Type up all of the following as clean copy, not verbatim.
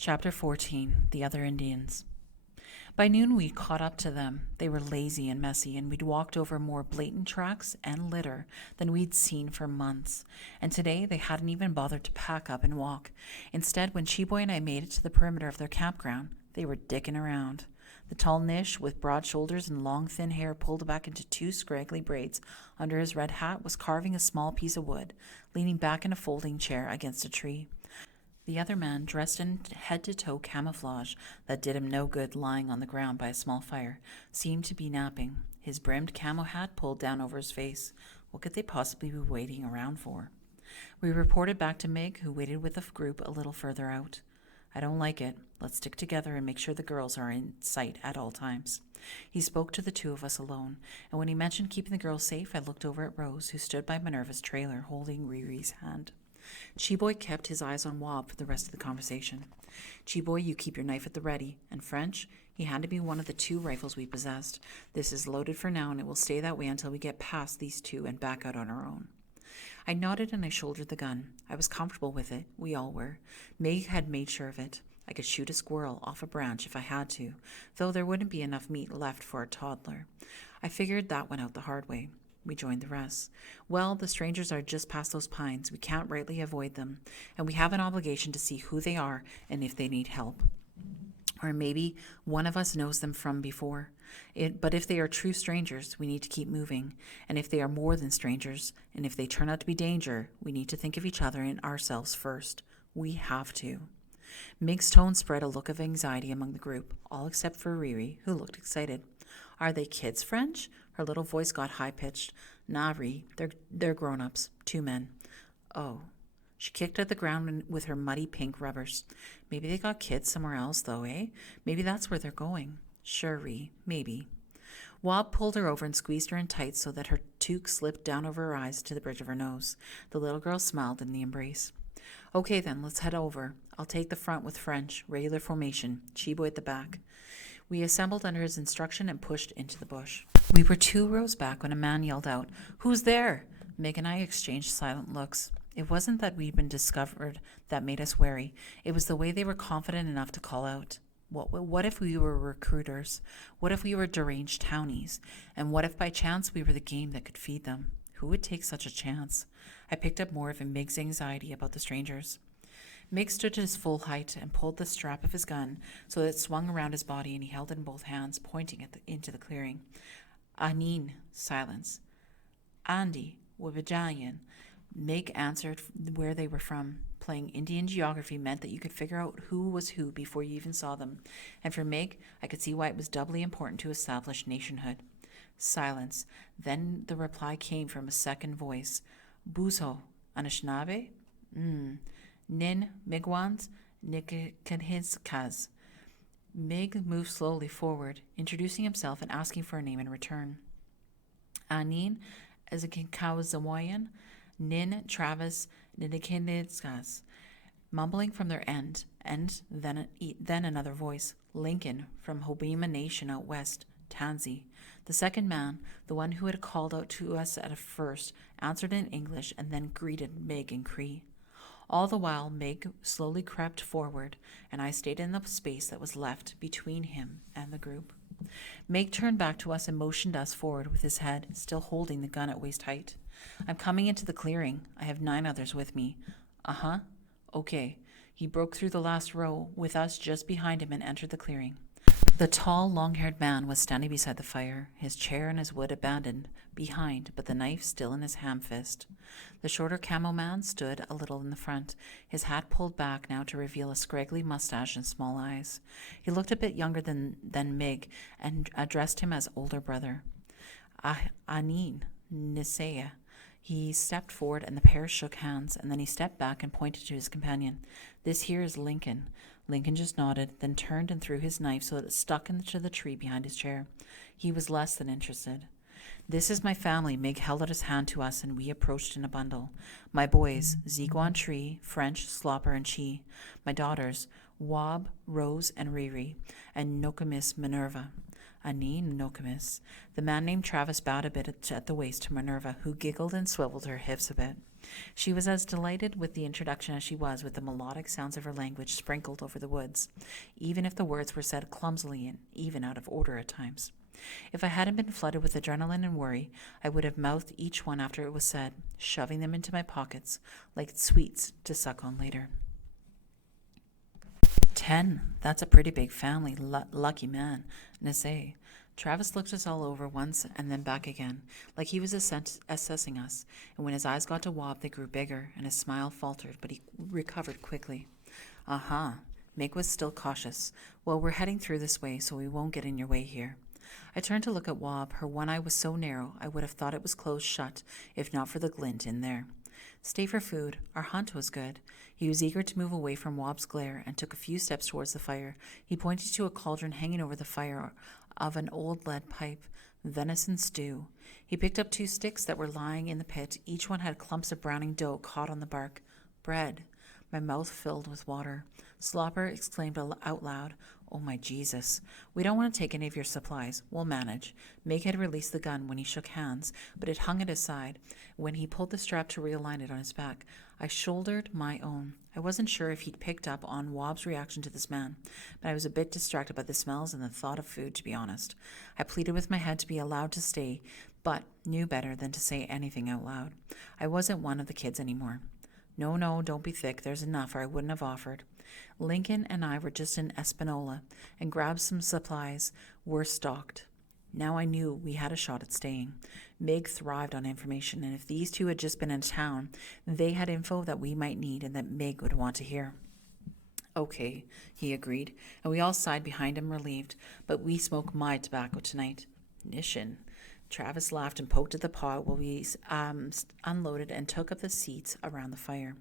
Chapter 14. The Other Indians. By noon, we'd caught up to them. They were lazy and messy, and we'd walked over more blatant tracks and litter than we'd seen for months. And today, they hadn't even bothered to pack up and walk. Instead, when Cherie and I made it to the perimeter of their campground, they were dicking around. The tall Nish, with broad shoulders and long thin hair pulled back into two scraggly braids under his red hat, was carving a small piece of wood, leaning back in a folding chair against a tree. The other man, dressed in head-to-toe camouflage that did him no good lying on the ground by a small fire, seemed to be napping, his brimmed camo hat pulled down over his face. What could they possibly be waiting around for? We reported back to Meg, who waited with the group a little further out. I don't like it. Let's stick together and make sure the girls are in sight at all times. He spoke to the two of us alone, and when he mentioned keeping the girls safe, I looked over at Rose, who stood by Minerva's trailer holding Riri's hand. Cherie kept his eyes on Wob for the rest of the conversation. Cherie, you keep your knife at the ready. And French, he handed me one of the two rifles we possessed. This is loaded for now, and it will stay that way until we get past these two and back out on our own. I nodded and I shouldered the gun. I was comfortable with it. We all were. Meg had made sure of it. I could shoot a squirrel off a branch if I had to, though there wouldn't be enough meat left for a toddler. I figured that went out the hard way. We joined the rest. Well, the strangers are just past those pines. We can't rightly avoid them, and we have an obligation to see who they are and if they need help. Or maybe one of us knows them from before. But if they are true strangers, we need to keep moving. And if they are more than strangers, and if they turn out to be danger, we need to think of each other and ourselves first. We have to. Meg's tone spread a look of anxiety among the group, all except for Riri, who looked excited. Are they kids, French? Her little voice got high-pitched. Nah, Ree, they're grown-ups. 2 men. Oh. She kicked at the ground with her muddy pink rubbers. Maybe they got kids somewhere else, though, eh? Maybe that's where they're going. Sure, Ree, maybe. Wob pulled her over and squeezed her in tight so that her toque slipped down over her eyes to the bridge of her nose. The little girl smiled in the embrace. Okay, then, let's head over. I'll take the front with French, regular formation, Cherie at the back. We assembled under his instruction and pushed into the bush. We were 2 rows back when a man yelled out, "Who's there?" Meg and I exchanged silent looks. It wasn't that we'd been discovered that made us wary. It was the way they were confident enough to call out. What if we were recruiters? What if we were deranged townies? And what if by chance we were the game that could feed them? Who would take such a chance? I picked up more of Meg's anxiety about the strangers. Meg stood at his full height and pulled the strap of his gun so that it swung around his body, and he held it in both hands, pointing into the clearing. Anin, silence. Andy, Wabajayan. Meg answered where they were from. Playing Indian geography meant that you could figure out who was who before you even saw them. And for Meg, I could see why it was doubly important to establish nationhood. Silence. Then the reply came from a second voice. Buzo, Anishinaabe? Nin, Migwans, Nikanhiskaz. Meg moved slowly forward, introducing himself and asking for a name in return. Anin, Ezekinkawazawayan, Nin, Travis, Nikanhiskaz. Mumbling from their end, and then another voice. Lincoln, from Hobima Nation out west, Tansy. The second man, the one who had called out to us at first, answered in English and then greeted Meg in Cree. All the while, Meg slowly crept forward, and I stayed in the space that was left between him and the group. Meg turned back to us and motioned us forward with his head, still holding the gun at waist height. I'm coming into the clearing. I have 9 others with me. Uh-huh. Okay. He broke through the last row with us just behind him and entered the clearing. The tall, long-haired man was standing beside the fire, his chair and his wood abandoned behind, but the knife still in his ham fist. The shorter camo man stood a little in the front, his hat pulled back now to reveal a scraggly mustache and small eyes. He looked a bit younger than Meg and addressed him as older brother. Anin, Nisea. He stepped forward and the pair shook hands, and then he stepped back and pointed to his companion. This here is Lincoln. Lincoln just nodded, then turned and threw his knife so that it stuck into the tree behind his chair. He was less than interested. This is my family. Meg held out his hand to us, and we approached in a bundle. My boys, Ziguan Tree, French, Slopper, and Chi. My daughters, Wob, Rose, and Riri, and Nokomis Minerva. Anin Nokomis. The man named Travis bowed a bit at the waist to Minerva, who giggled and swiveled her hips a bit. She was as delighted with the introduction as she was with the melodic sounds of her language sprinkled over the woods, even if the words were said clumsily and even out of order at times. If I hadn't been flooded with adrenaline and worry, I would have mouthed each one after it was said, shoving them into my pockets like sweets to suck on later. 10. That's a pretty big family. Lucky man. Nassay. Travis looked us all over once and then back again, like he was assessing us, and when his eyes got to Wob, they grew bigger, and his smile faltered, but he recovered quickly. Uh-huh. Meg was still cautious. Well, we're heading through this way, so we won't get in your way here. I turned to look at Wob. Her one eye was so narrow, I would have thought it was closed shut, if not for the glint in there. Stay for food. Our hunt was good. He was eager to move away from Wob's glare and took a few steps towards the fire. He pointed to a cauldron hanging over the fire of an old lead pipe. Venison stew. He picked up 2 sticks that were lying in the pit. Each one had clumps of browning dough caught on the bark. Bread. My mouth filled with water. Slopper exclaimed out loud, "Oh my Jesus. We don't want to take any of your supplies. We'll manage." Meg had released the gun when he shook hands, but it hung at his side. When he pulled the strap to realign it on his back, I shouldered my own. I wasn't sure if he'd picked up on Wob's reaction to this man, but I was a bit distracted by the smells and the thought of food, to be honest. I pleaded with my head to be allowed to stay, but knew better than to say anything out loud. I wasn't one of the kids anymore. No, don't be thick. There's enough, or I wouldn't have offered. Lincoln and I were just in Espanola and grabbed some supplies. We're stocked. Now I knew we had a shot at staying. Meg thrived on information, and if these 2 had just been in town, they had info that we might need and that Meg would want to hear. Okay, he agreed, and we all sighed behind him, relieved, but we smoke my tobacco tonight. Nishin. Travis laughed and poked at the pot while we unloaded and took up the seats around the fire.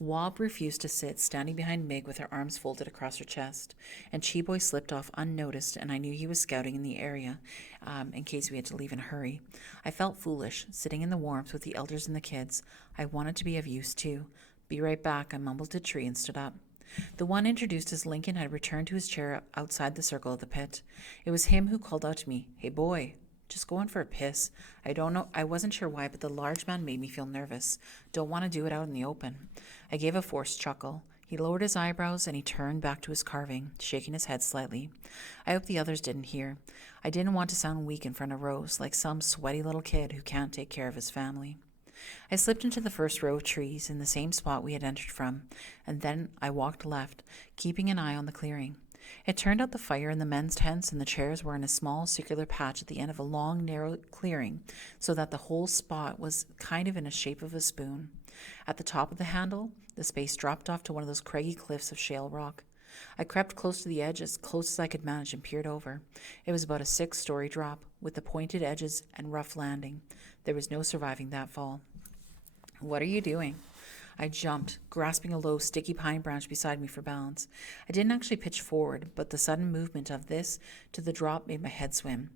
Wob refused to sit, standing behind Meg with her arms folded across her chest, and Cheeboy slipped off unnoticed, and I knew he was scouting in the area in case we had to leave in a hurry. I felt foolish, sitting in the warmth with the elders and the kids. I wanted to be of use, too. Be right back, I mumbled to Cherie and stood up. The one introduced as Lincoln had returned to his chair outside the circle of the pit. It was him who called out to me, "Hey, boy." Just going for a piss. I wasn't sure why, but the large man made me feel nervous. Don't want to do it out in the open. I gave a forced chuckle. He lowered his eyebrows and he turned back to his carving, shaking his head slightly. I hope the others didn't hear. I didn't want to sound weak in front of Rose, like some sweaty little kid who can't take care of his family. I slipped into the first row of trees in the same spot we had entered from, and then I walked left, keeping an eye on the clearing. It turned out the fire and the men's tents and the chairs were in a small circular patch at the end of a long, narrow clearing, so that the whole spot was kind of in the shape of a spoon. At the top of the handle, the space dropped off to one of those craggy cliffs of shale rock. I crept close to the edge, as close as I could manage, and peered over. It was about a 6-story drop, with the pointed edges and rough landing. There was no surviving that fall. "What are you doing?" I jumped, grasping a low, sticky pine branch beside me for balance. I didn't actually pitch forward, but the sudden movement of this to the drop made my head swim.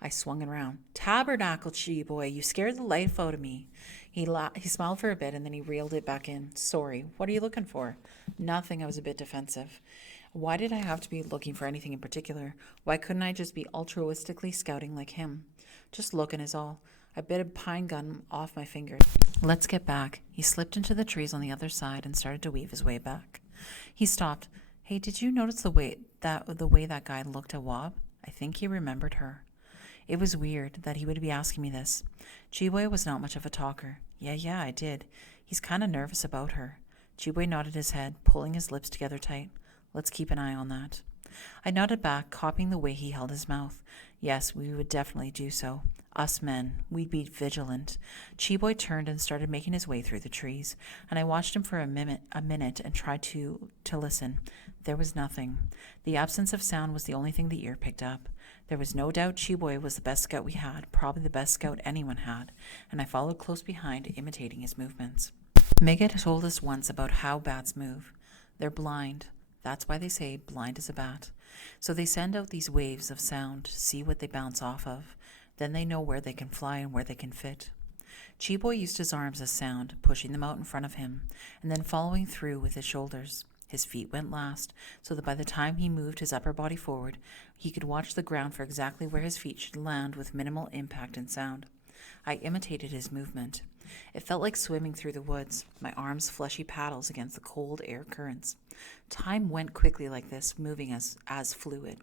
I swung around. "Tabernacle, Cheeboy, you scared the life out of me." He smiled for a bit, and then he reeled it back in. "Sorry, what are you looking for?" "Nothing," I was a bit defensive. Why did I have to be looking for anything in particular? Why couldn't I just be altruistically scouting like him? Just looking is all. I bit a pine gun off my fingers. "Let's get back." He slipped into the trees on the other side and started to weave his way back. He stopped. "Hey, did you notice the way that guy looked at Wob?" I think he remembered her. It was weird that he would be asking me this. Cheeboy was not much of a talker. Yeah, I did. He's kind of nervous about her. Cheeboy nodded his head, pulling his lips together tight. "Let's keep an eye on that." I nodded back, copying the way he held his mouth. Yes, we would definitely do so. Us men, we'd be vigilant. Cheeboy turned and started making his way through the trees, and I watched him for a minute and tried to listen. There was nothing. The absence of sound was the only thing the ear picked up. There was no doubt Cheeboy was the best scout we had, probably the best scout anyone had, and I followed close behind, imitating his movements. Megan told us once about how bats move. They're blind. That's why they say blind as a bat. So they send out these waves of sound, see what they bounce off of. Then they know where they can fly and where they can fit. Cheeboy used his arms as sound, pushing them out in front of him, and then following through with his shoulders. His feet went last, so that by the time he moved his upper body forward, he could watch the ground for exactly where his feet should land with minimal impact and sound. I imitated his movement. It felt like swimming through the woods, my arms fleshy paddles against the cold air currents. Time went quickly like this, moving as fluid.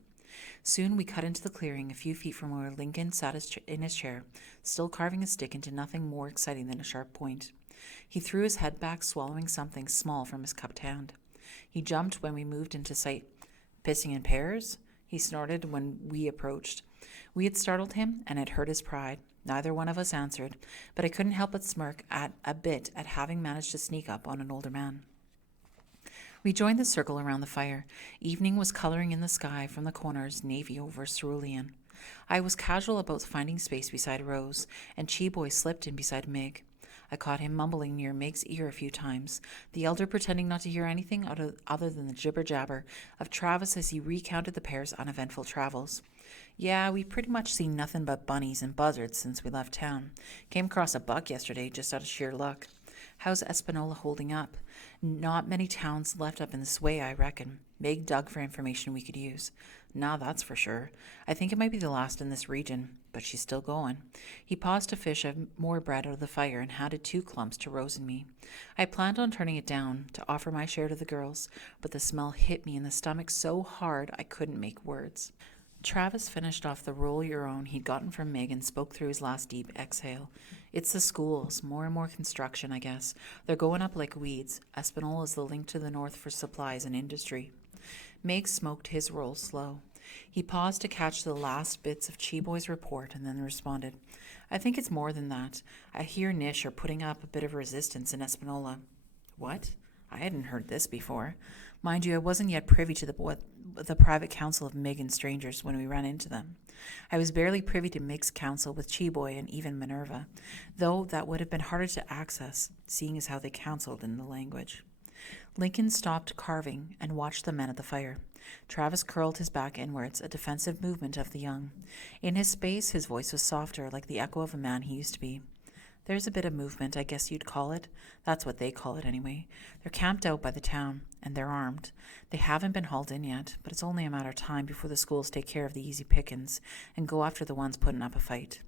Soon we cut into the clearing a few feet from where Lincoln sat in his chair, still carving a stick into nothing more exciting than a sharp point. He threw his head back, swallowing something small from his cupped hand. He jumped when we moved into sight. "Pissing in pairs?" he snorted when we approached. We had startled him and had hurt his pride. Neither one of us answered, but I couldn't help but smirk at having managed to sneak up on an older man. We joined the circle around the fire. Evening was coloring in the sky from the corners, navy over cerulean. I was casual about finding space beside Rose, and Cherie slipped in beside Meg. I caught him mumbling near Meg's ear a few times, the elder pretending not to hear anything other than the jibber-jabber of Travis as he recounted the pair's uneventful travels. "Yeah, we've pretty much seen nothing but bunnies and buzzards since we left town. Came across a buck yesterday just out of sheer luck. How's Espanola holding up? Not many towns left up in this way, I reckon. Meg dug for information we could use. Nah, that's for sure. I think it might be the last in this region, but she's still going." He paused to fish more bread out of the fire and handed 2 clumps to Rose and me. I planned on turning it down to offer my share to the girls, but the smell hit me in the stomach so hard I couldn't make words. Travis finished off the roll your own he'd gotten from Meg and spoke through his last deep exhale. "It's the schools, more and more construction, I guess. They're going up like weeds. Espanola is the link to the north for supplies and industry." Meg smoked his roll slow. He paused to catch the last bits of Cheeboy's report and then responded, "I think it's more than that. I hear Nish are putting up a bit of resistance in Espanola." "What? I hadn't heard this before. Mind you, I wasn't yet privy to the private council of Meg and strangers when we ran into them. I was barely privy to Meg's council with Cheeboy and even Minerva, though that would have been harder to access, seeing as how they counseled in the language. Lincoln stopped carving and watched the men at the fire. Travis curled his back inwards, a defensive movement of the young. In his space, his voice was softer, like the echo of a man he used to be. "There's a bit of movement, I guess you'd call it. That's what they call it, anyway. They're camped out by the town, and they're armed. They haven't been hauled in yet, but it's only a matter of time before the schools take care of the easy pickings and go after the ones putting up a fight.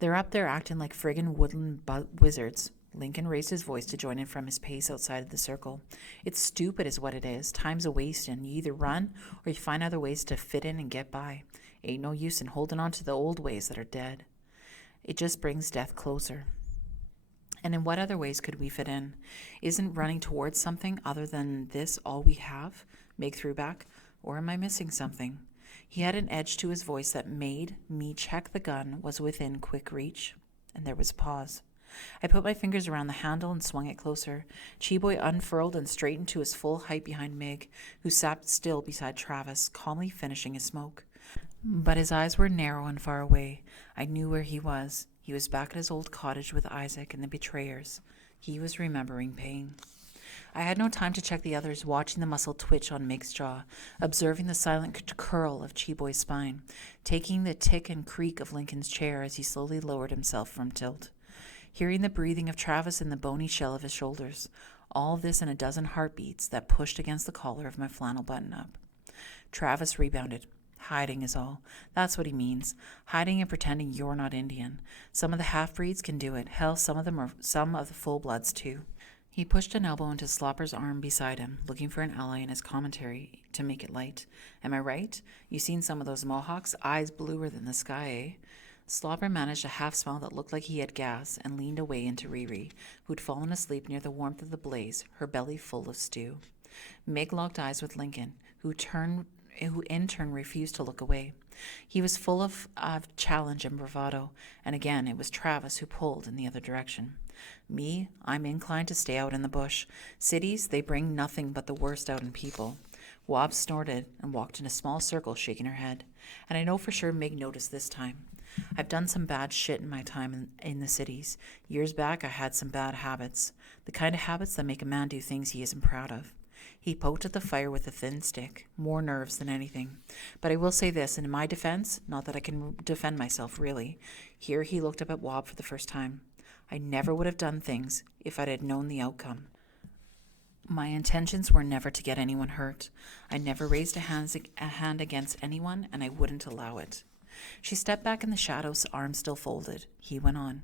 They're up there acting like friggin' woodland wizards." Lincoln raised his voice to join in from his pace outside of the circle. "It's stupid is what it is. Time's a wasting. You either run or you find other ways to fit in and get by. Ain't no use in holding on to the old ways that are dead. It just brings death closer. And in what other ways could we fit in? Isn't running towards something other than this all we have?" Meg threw back. "Or am I missing something?" He had an edge to his voice that made me check the gun was within quick reach. And there was a pause. I put my fingers around the handle and swung it closer. Cheeboy unfurled and straightened to his full height behind Meg, who sat still beside Travis, calmly finishing his smoke. But his eyes were narrow and far away. I knew where he was. He was back at his old cottage with Isaac and the betrayers. He was remembering pain. I had no time to check the others, watching the muscle twitch on Meg's jaw, observing the silent curl of Cheeboy's spine, taking the tick and creak of Lincoln's chair as he slowly lowered himself from tilt, hearing the breathing of Travis in the bony shell of his shoulders, all this in a dozen heartbeats that pushed against the collar of my flannel button-up. Travis rebounded. "Hiding is all. That's what he means. Hiding and pretending you're not Indian. Some of the half-breeds can do it. Hell, some of the full-bloods, too." He pushed an elbow into Slopper's arm beside him, looking for an ally in his commentary to make it light. "Am I right? You seen some of those Mohawks? Eyes bluer than the sky, eh?" Slopper managed a half-smile that looked like he had gas and leaned away into Riri, who'd fallen asleep near the warmth of the blaze, her belly full of stew. Meg locked eyes with Lincoln, who in turn refused to look away. He was full of challenge and bravado, and again it was Travis who pulled in the other direction. Me, I'm inclined to stay out in the bush. Cities, they bring nothing but the worst out in people. Wob snorted and walked in a small circle, shaking her head. And I know for sure Meg noticed this time. I've done some bad shit in my time in the cities. Years back, I had some bad habits. The kind of habits that make a man do things he isn't proud of. He poked at the fire with a thin stick, more nerves than anything. But I will say this, in my defense, not that I can defend myself, really. Here he looked up at Wob for the first time. I never would have done things if I had known the outcome. My intentions were never to get anyone hurt. I never raised a hand against anyone, and I wouldn't allow it. She stepped back in the shadows, arms still folded. He went on.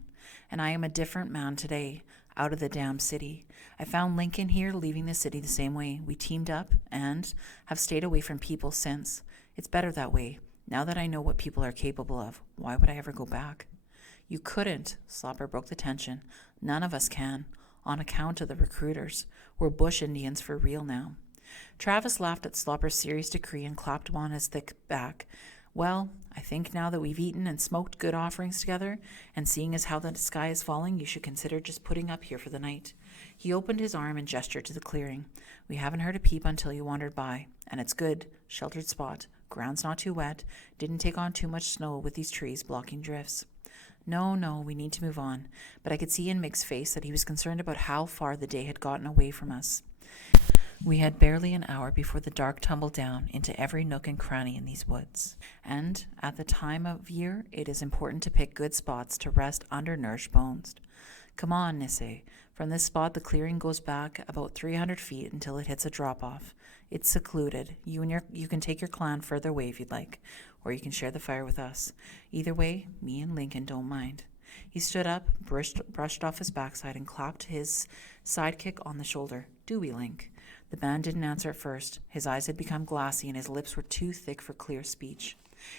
And I am a different man today, out of the damn city. I found Lincoln here, leaving the city the same way. We teamed up and have stayed away from people since. It's better that way. Now that I know what people are capable of, why would I ever go back? You couldn't, Slopper broke the tension. None of us can, on account of the recruiters. We're bush Indians for real now. Travis laughed at Slopper's serious decree and clapped him on his thick back. Well, I think now that we've eaten and smoked good offerings together, and seeing as how the sky is falling, you should consider just putting up here for the night. He opened his arm and gestured to the clearing. We haven't heard a peep until you wandered by, and it's good, sheltered spot. Ground's not too wet, didn't take on too much snow with these trees blocking drifts. No, we need to move on. But I could see in Mick's face that he was concerned about how far the day had gotten away from us. We had barely an hour before the dark tumbled down into every nook and cranny in these woods. And at the time of year, it is important to pick good spots to rest undernourished bones. Come on, Nisse. From this spot, the clearing goes back about 300 feet until it hits a drop-off. It's secluded. You can take your clan further away if you'd like, or you can share the fire with us. Either way, me and Lincoln don't mind. He stood up, brushed off his backside, and clapped his sidekick on the shoulder. Do we, Link? The man didn't answer at first. His eyes had become glassy, and his lips were too thick for clear speech.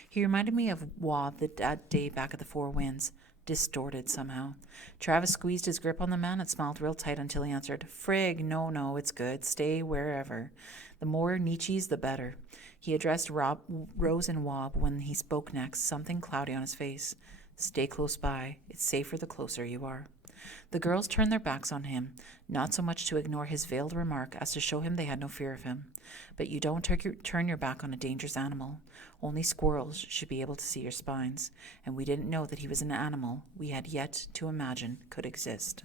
He reminded me of Wob that day back at the Four Winds, distorted somehow. Travis squeezed his grip on the man and smiled real tight until he answered, Frig, no, it's good. Stay wherever. The more Nietzsche's, the better. He addressed Rose and Wob when he spoke next, something cloudy on his face. Stay close by. It's safer the closer you are. The girls turned their backs on him, not so much to ignore his veiled remark as to show him they had no fear of him. But you don't turn your back on a dangerous animal. Only squirrels should be able to see your spines, and we didn't know that he was an animal we had yet to imagine could exist.